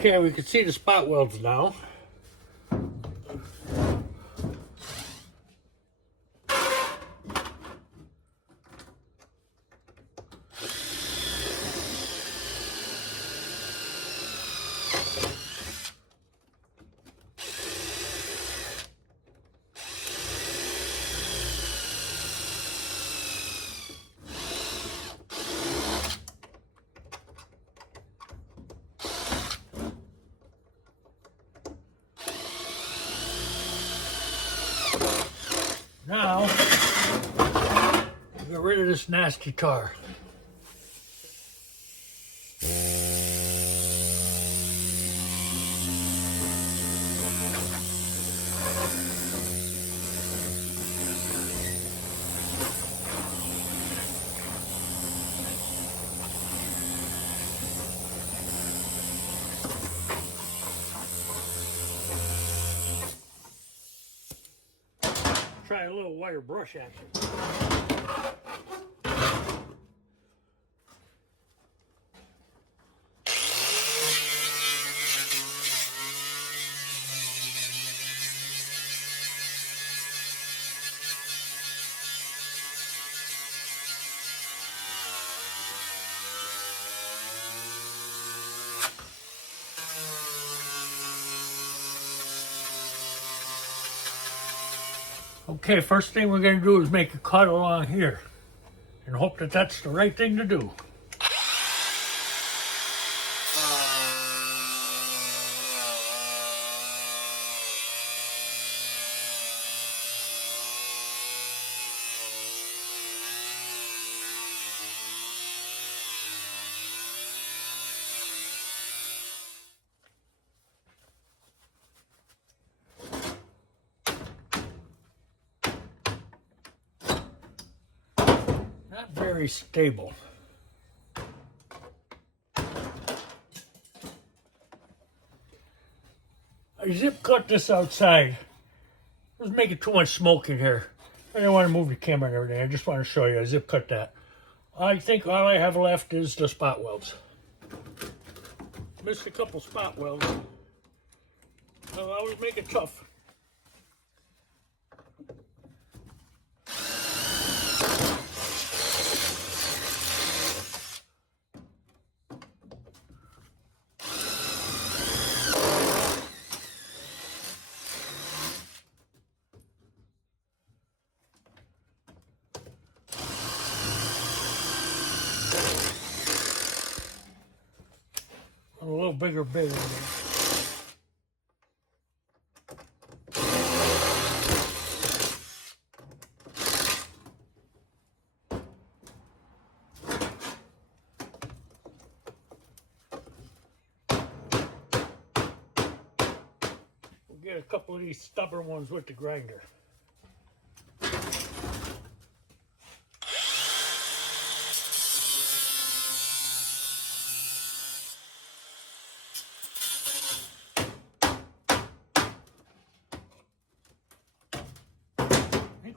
Okay, we can see the spot welds now. Now, get rid of this nasty tar. Try a little wire brush action. Okay, first thing we're going to do is make a cut along here and hope that that's the right thing to do. Not very stable. I zip cut this outside. It was making too much smoke in here. I didn't want to move the camera and everything. I just want to show you. I zip cut that. I think all I have left is the spot welds. Missed a couple spot welds. I'll always make it tough. A little bigger bit. We'll get a couple of these stubborn ones with the grinder.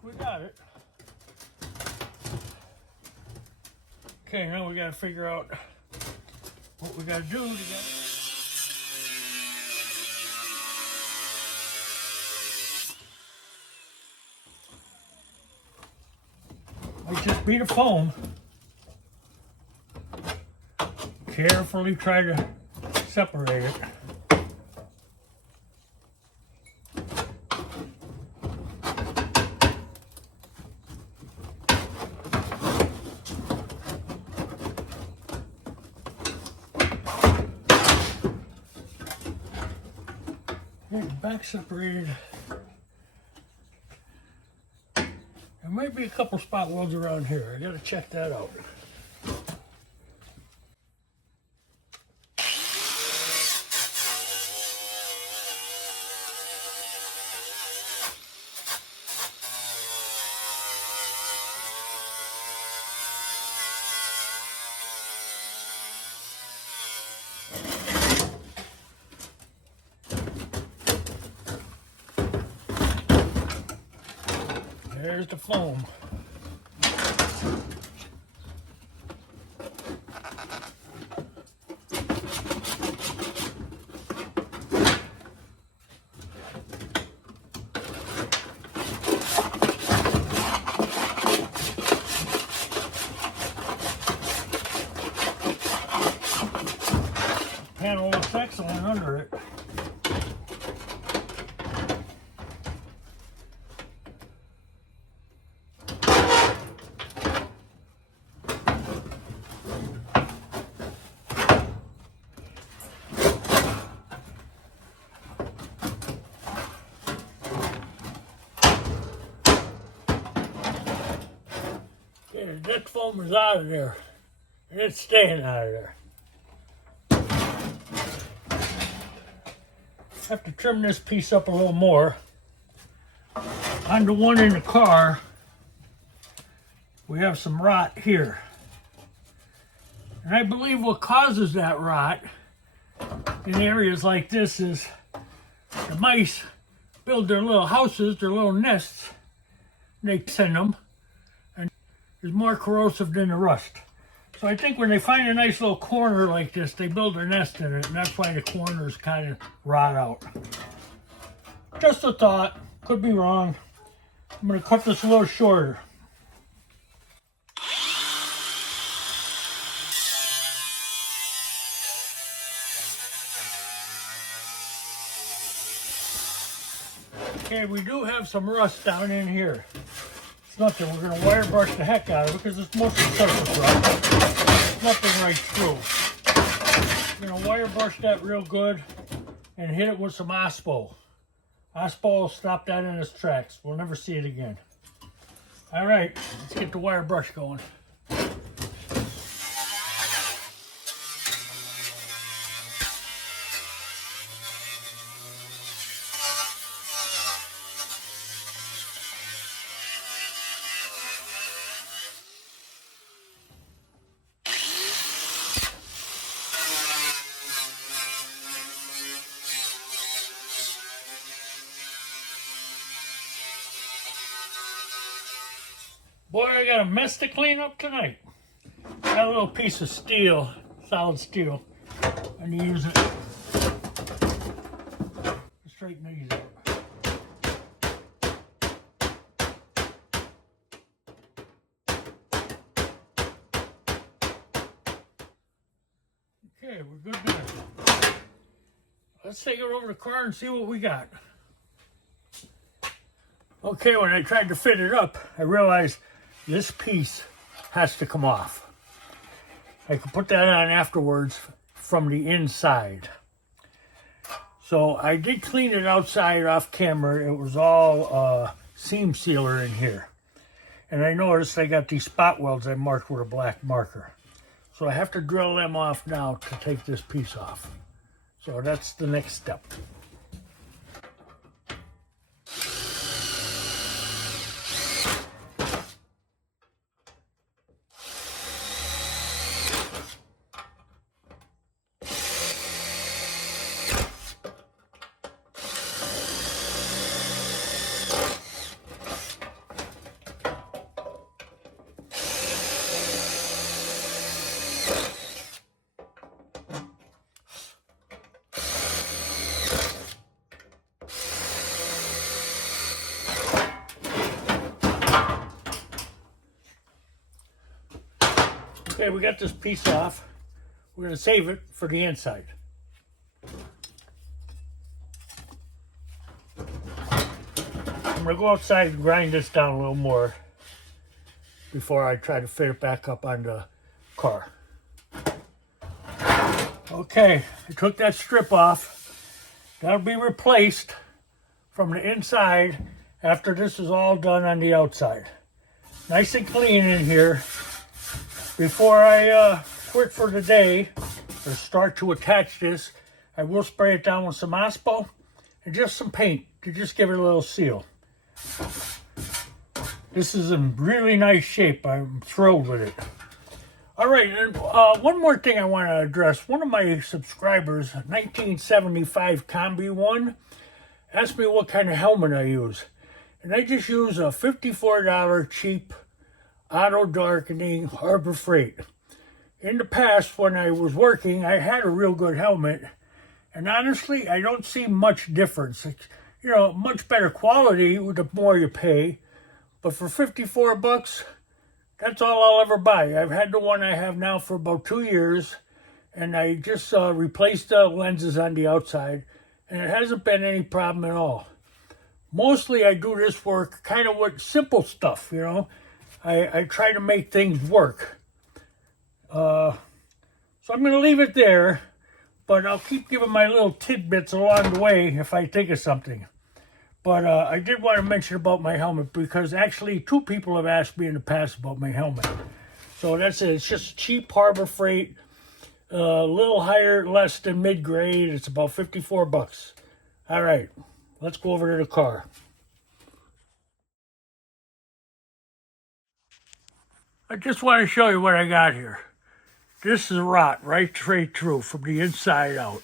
We got it. Okay, now we gotta figure out what we gotta do to get. I just beat a foam. Carefully try to separate it. Back separated. There might be a couple spot welds around here. I gotta check that out. There's the foam. works excellent under it. Okay, the disc foam is out of there, and it's staying out of there. Have to trim this piece up a little more. On the one in the car, we have some rot here. And I believe what causes that rot in areas like this is the mice build their little houses, their little nests, and they send them, and it's more corrosive than the rust. So I think when they find a nice little corner like this, they build their nest in it, and that's why the corners kind of rot out. Just a thought, could be wrong. I'm going to cut this a little shorter. Okay, we do have some rust down in here. It's nothing, we're going to wire brush the heck out of it because it's mostly surface rust. Nothing right through. We're going to wire brush that real good and hit it with some Ospo. Ospo will stop that in its tracks. We'll never see it again. All right, let's get the wire brush going. Boy, I got a mess to clean up tonight. Got a little piece of steel, solid steel. I need to use it to straighten these up. Okay, we're good there. Let's take it over to the car and see what we got. Okay, when I tried to fit it up, I realized this piece has to come off. I could put that on afterwards from the inside. So I did clean it outside off camera. It was all seam sealer in here. And I noticed I got these spot welds I marked with a black marker. So I have to drill them off now to take this piece off. So that's the next step. Okay, we got this piece off. We're going to save it for the inside. I'm going to go outside and grind this down a little more before I try to fit it back up on the car. Okay, I took that strip off. That'll be replaced from the inside after this is all done on the outside. Nice and clean in here. Before I quit for the day or start to attach this, I will spray it down with some Ospo and just some paint to just give it a little seal. This is in really nice shape. I'm thrilled with it. All right, and one more thing I want to address. One of my subscribers, 1975 Combi 1, asked me what kind of helmet I use. And I just use a $54 cheap auto darkening Harbor Freight. In the past, when I was working, I had a real good helmet, and honestly, I don't see much difference. It's, you know, much better quality the more you pay, but for 54 bucks, that's all I'll ever buy. I've had the one I have now for about 2 years, and I just replaced the lenses on the outside, and it hasn't been any problem at all. Mostly I do this work kind of with simple stuff, you know. I try to make things work. So I'm going to leave it there, but I'll keep giving my little tidbits along the way if I think of something. But I did want to mention about my helmet because actually 2 people have asked me in the past about my helmet. So that's it. It's just cheap Harbor Freight, a little higher, less than mid-grade. It's about 54 bucks. All right, let's go over to the car. I just want to show you what I got here. This is rot right straight through from the inside out.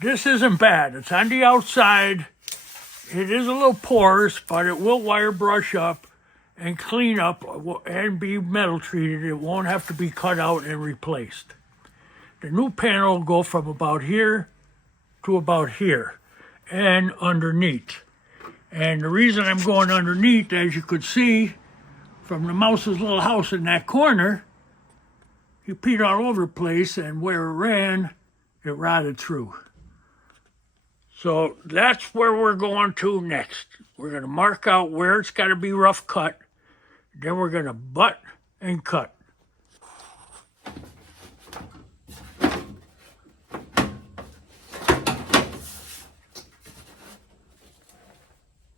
This isn't bad. It's on the outside. It is a little porous, but it will wire brush up and clean up and be metal treated. It won't have to be cut out and replaced. The new panel will go from about here to about here and underneath. And the reason I'm going underneath, as you could see from the mouse's little house in that corner, he peed all over the place, and where it ran, it rotted through. So that's where we're going to next. We're going to mark out where it's got to be rough cut. Then we're going to butt and cut.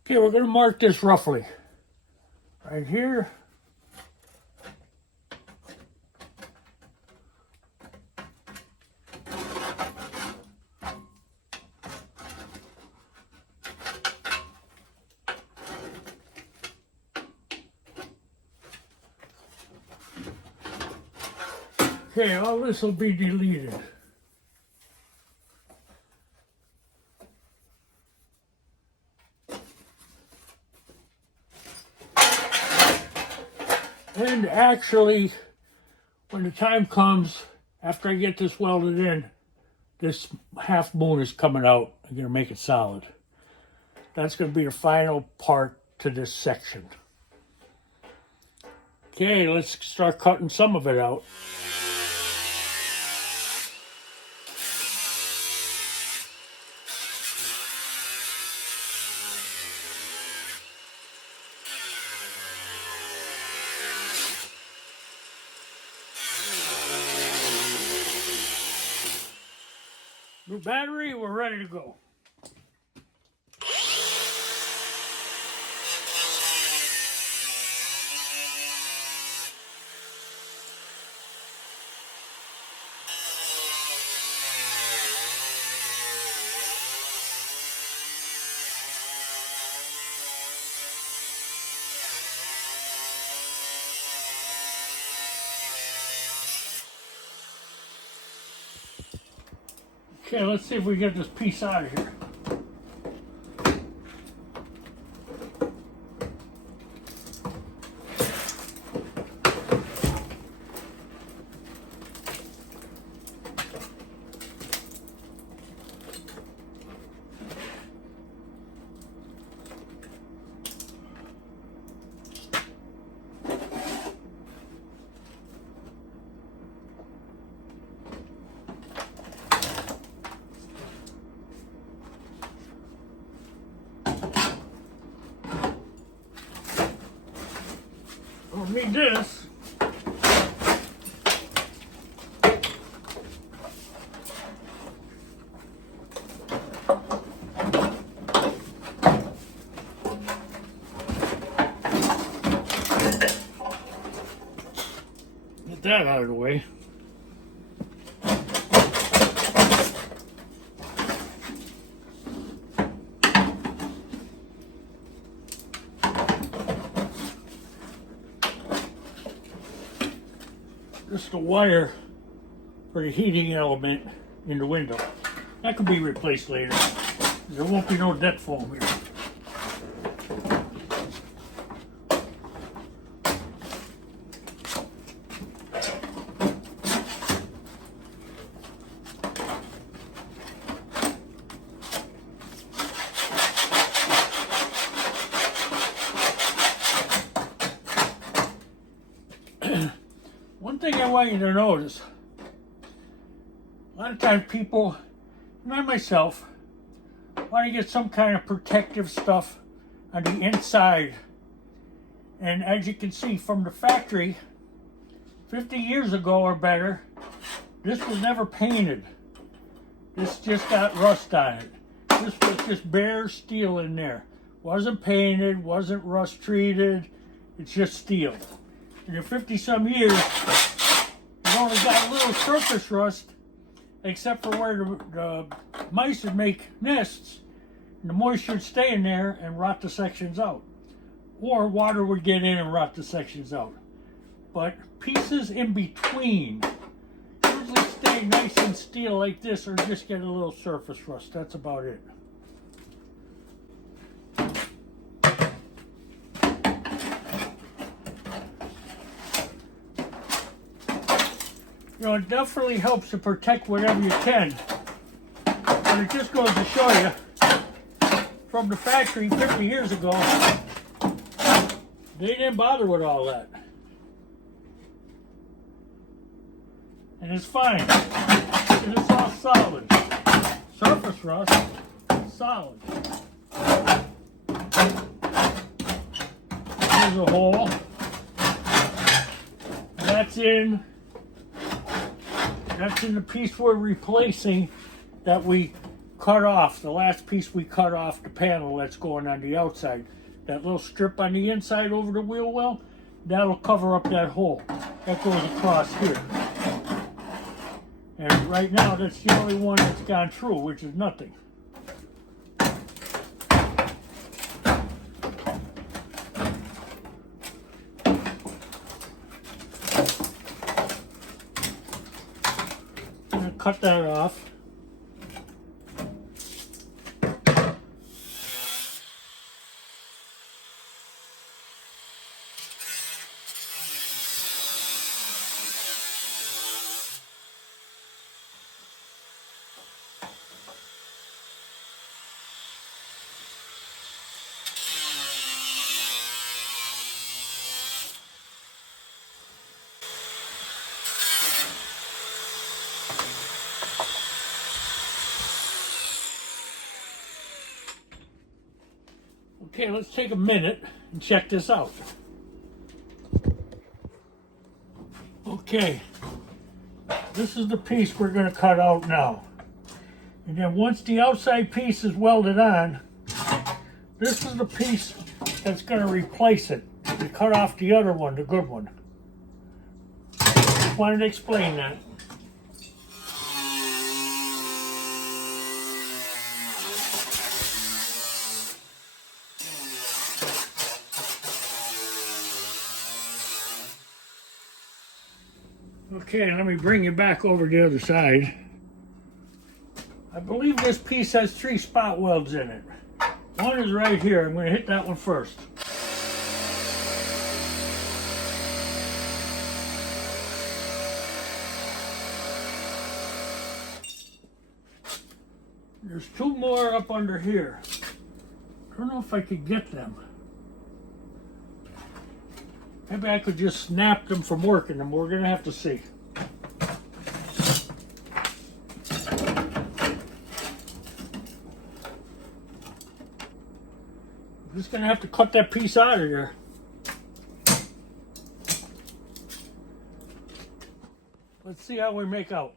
Okay, we're going to mark this roughly. Right here. Okay, all this will be deleted. And actually, when the time comes, after I get this welded in, this half moon is coming out. I'm going to make it solid. That's going to be the final part to this section. Okay, let's start cutting some of it out. New battery, we're ready to go. Okay, let's see if we get this piece out of here. Don't need this. Get that out of the way. Just the wire for the heating element in the window. That could be replaced later. There won't be no deck foam here. One thing I want you to notice, lot of times people, and myself, want to get some kind of protective stuff on the inside. And as you can see from the factory, 50 years ago or better, this was never painted. This just got rust on it. This was just bare steel in there. Wasn't painted, wasn't rust treated, it's just steel. And in 50 some years, it only got a little surface rust, except for where the mice would make nests, and the moisture would stay in there and rot the sections out. Or water would get in and rot the sections out. But pieces in between usually stay nice and steel like this, or just get a little surface rust. That's about it. You know, it definitely helps to protect whatever you can. But it just goes to show you, from the factory 50 years ago, they didn't bother with all that. And it's fine. And it's all solid. Surface rust, solid. Here's a hole. That's in the piece we're replacing that we cut off. The last piece we cut off the panel that's going on the outside. That little strip on the inside over the wheel well, that'll cover up that hole. That goes across here. And right now, that's the only one that's gone through, which is nothing. I'm gonna cut that off. Okay, let's take a minute and check this out. Okay, this is the piece we're going to cut out now. And then once the outside piece is welded on, this is the piece that's going to replace it. We cut off the other one, the good one. Just wanted to explain that. Okay, let me bring you back over the other side. I believe this piece has 3 spot welds in it. One is right here. I'm going to hit that one first. There's 2 more up under here. I don't know if I could get them. Maybe I could just snap them from working them. We're going to have to see. I'm just going to have to cut that piece out of there. Let's see how we make out.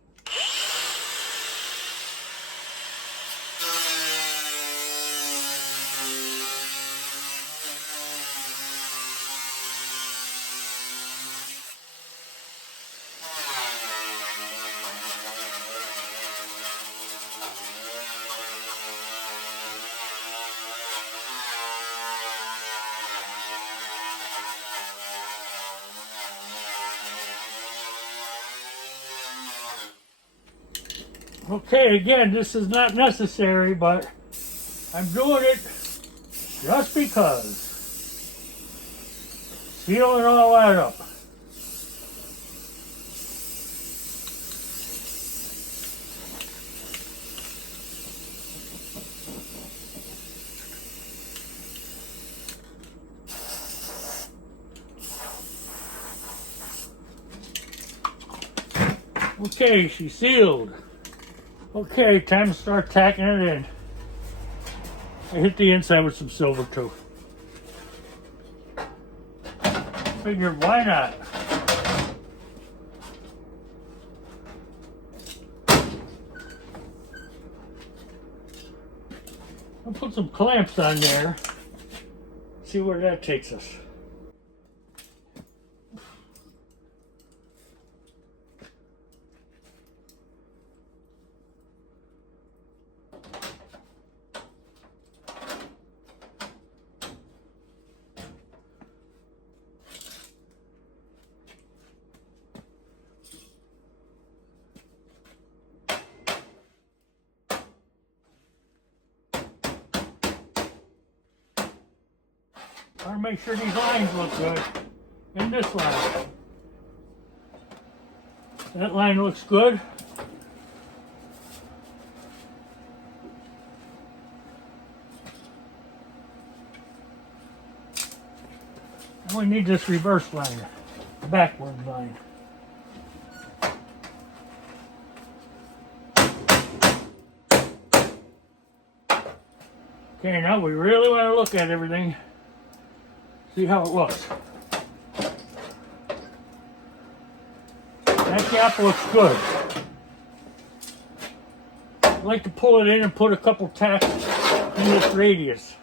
Okay, again, this is not necessary, but I'm doing it just because. Sealing all that up. Okay, she's sealed. Okay, time to start tacking it in. I hit the inside with some silver too. Figured, why not? I'll put some clamps on there. See where that takes us. I want to make sure these lines look good. And this line. That line looks good. And we need this reverse line, backward line. Okay, now we really want to look at everything. See how it looks. That gap looks good. I like to pull it in and put a couple tacks in this radius.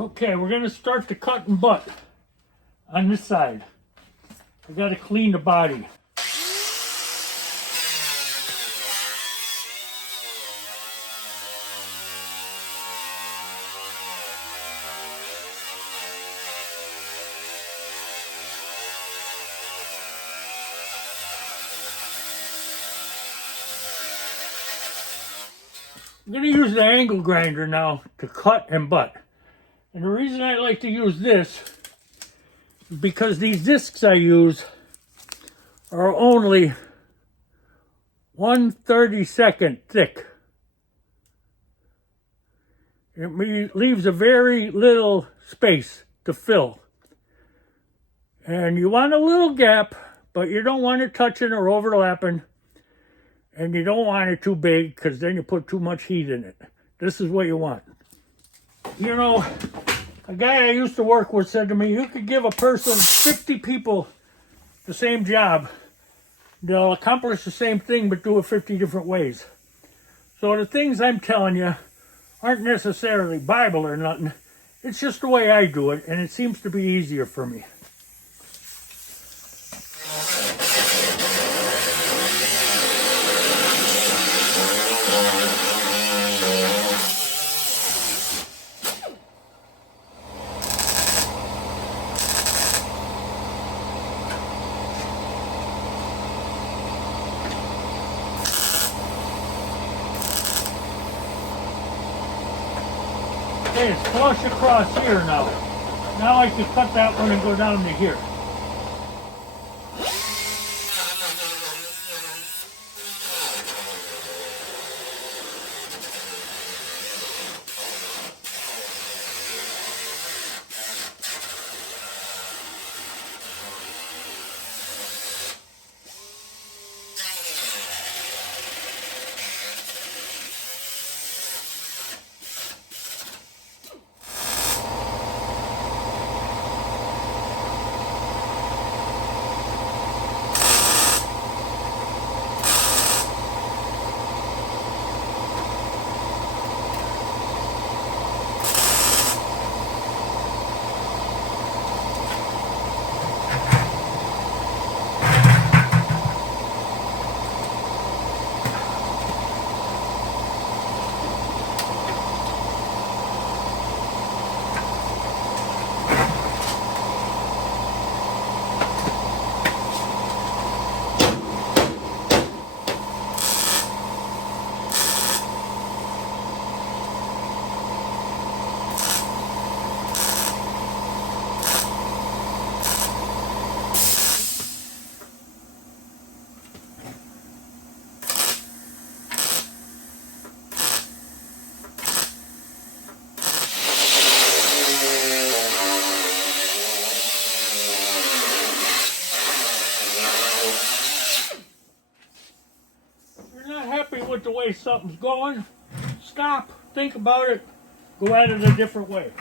Okay, we're going to start the cut and butt on this side. I got to clean the body. I'm going to use the angle grinder now to cut and butt. And the reason I like to use this is because these discs I use are only 1/32 thick. It leaves a very little space to fill. And you want a little gap, but you don't want it touching or overlapping. And you don't want it too big because then you put too much heat in it. This is what you want. You know, a guy I used to work with said to me, you could give a person 50 people the same job. They'll accomplish the same thing but do it 50 different ways. So the things I'm telling you aren't necessarily Bible or nothing. It's just the way I do it, and it seems to be easier for me. Okay, it's flush across here now. Now I can cut that one and go down to here. way something's going, stop, think about it, go at it a different way.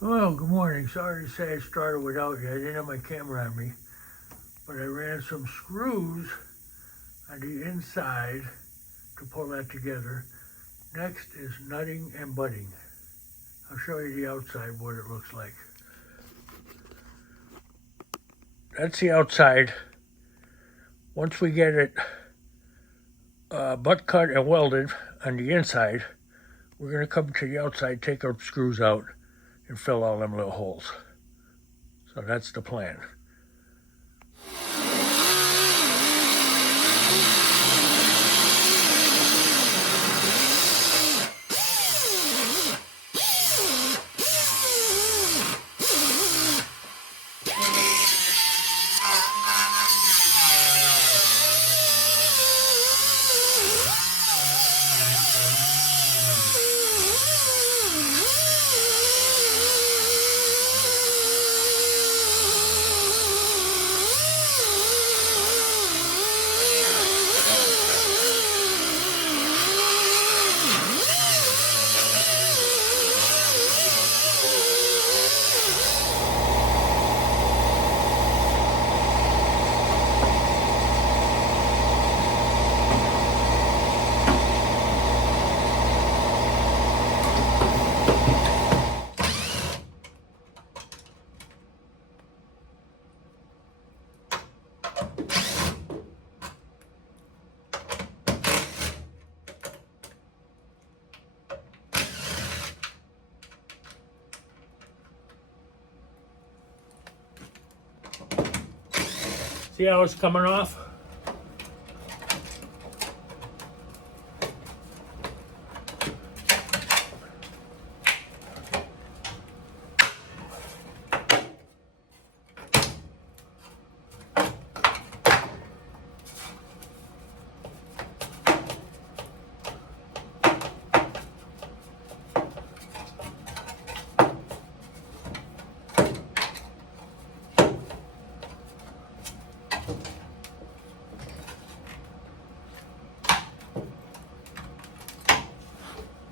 Well, good morning. Sorry to say I started without you. I didn't have my camera on me, but I ran some screws on the inside to pull that together. Next is nutting and butting. I'll show you the outside, what it looks like. That's the outside. Once we get it butt cut and welded on the inside, we're going to come to the outside, take our screws out, and fill all them little holes. So that's the plan. See how it's coming off?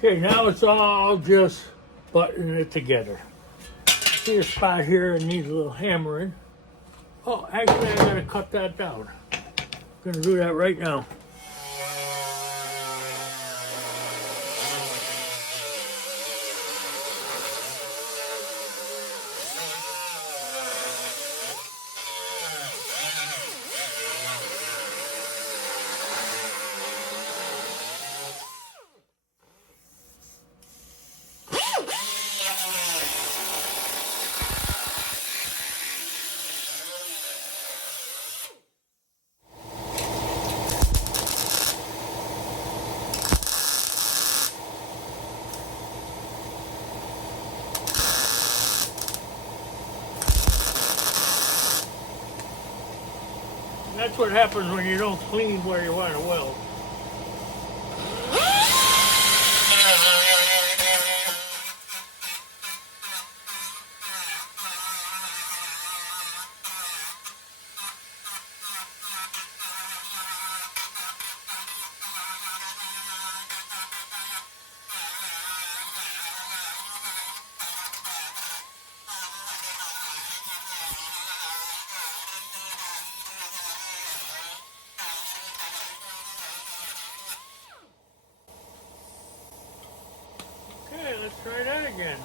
Okay, now it's all just buttoning it together. See a spot here that needs a little hammering. Oh, actually I gotta cut that down. I'm gonna do that right now. That's what happens when you don't clean where you want to weld. Okay, let's try that again.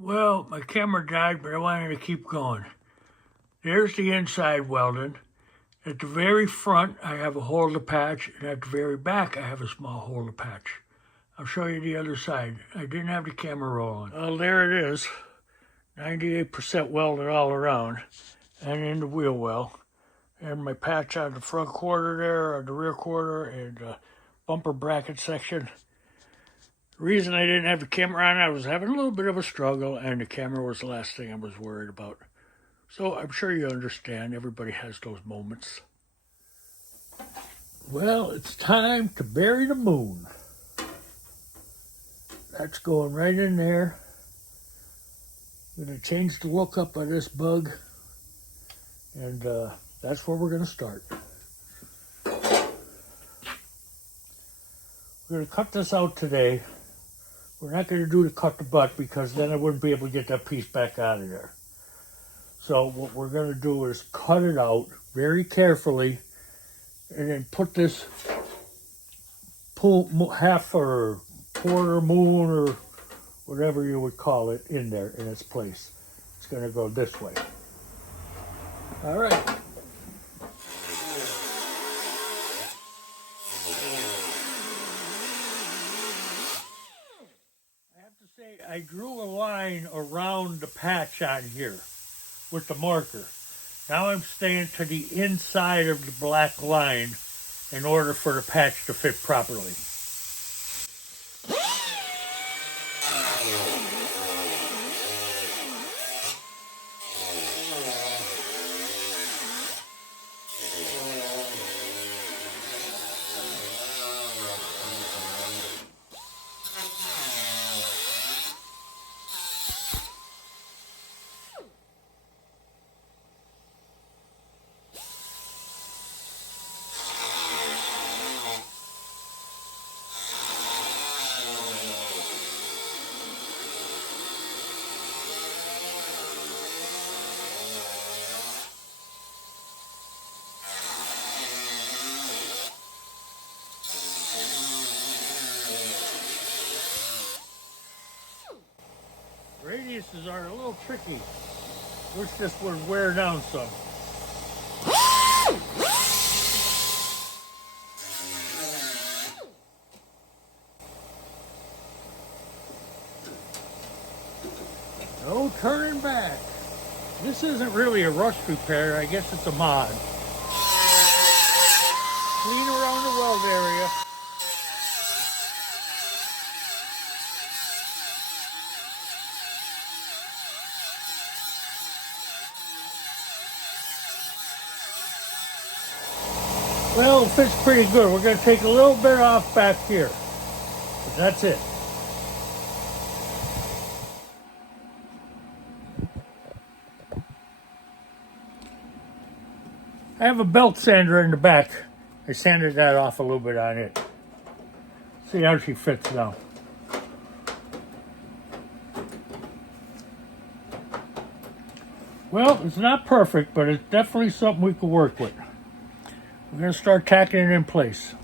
Well, my camera died, but I wanted to keep going. There's the inside welding. At the very front, I have a hole to patch, and at the very back, I have a small hole to patch. I'll show you the other side. I didn't have the camera rolling. Well, there it is. 98% welded all around, and in the wheel well. And my patch on the front quarter there, or the rear quarter, and the bumper bracket section. The reason I didn't have the camera on, I was having a little bit of a struggle, and the camera was the last thing I was worried about. So I'm sure you understand, everybody has those moments. Well, it's time to bury the moon. That's going right in there. I'm going to change the look up of this bug, and that's where we're going to start. We're going to cut this out today. We're not going to do the cut the butt because then I wouldn't be able to get that piece back out of there. So what we're going to do is cut it out very carefully and then put this half or quarter moon or whatever you would call it in there in its place. It's going to go this way. All right. I drew a line around the patch on here with the marker. Now I'm staying to the inside of the black line in order for the patch to fit properly. pieces are a little tricky. Wish this would wear down some. No turning back. This isn't really a rust repair, I guess it's a mod. Clean around the weld area. Well, it fits pretty good. We're going to take a little bit off back here. But that's it. I have a belt sander in the back. I sanded that off a little bit on it. See how she fits now. Well, it's not perfect, but it's definitely something we can work with. We're going to start tacking it in place.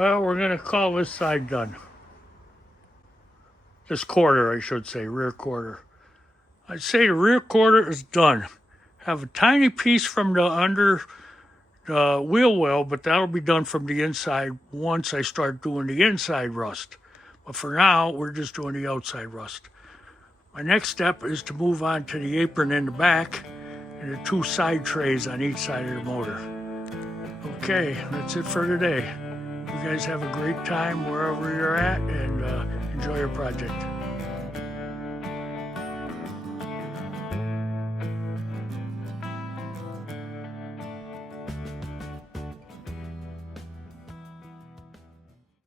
Well, we're going to call this side done. This quarter, I should say, rear quarter. I'd say the rear quarter is done. Have a tiny piece from the under the wheel well, but that'll be done from the inside once I start doing the inside rust. But for now, we're just doing the outside rust. My next step is to move on to the apron in the back and the 2 side trays on each side of the motor. Okay, that's it for today. You guys have a great time wherever you're at, and enjoy your project.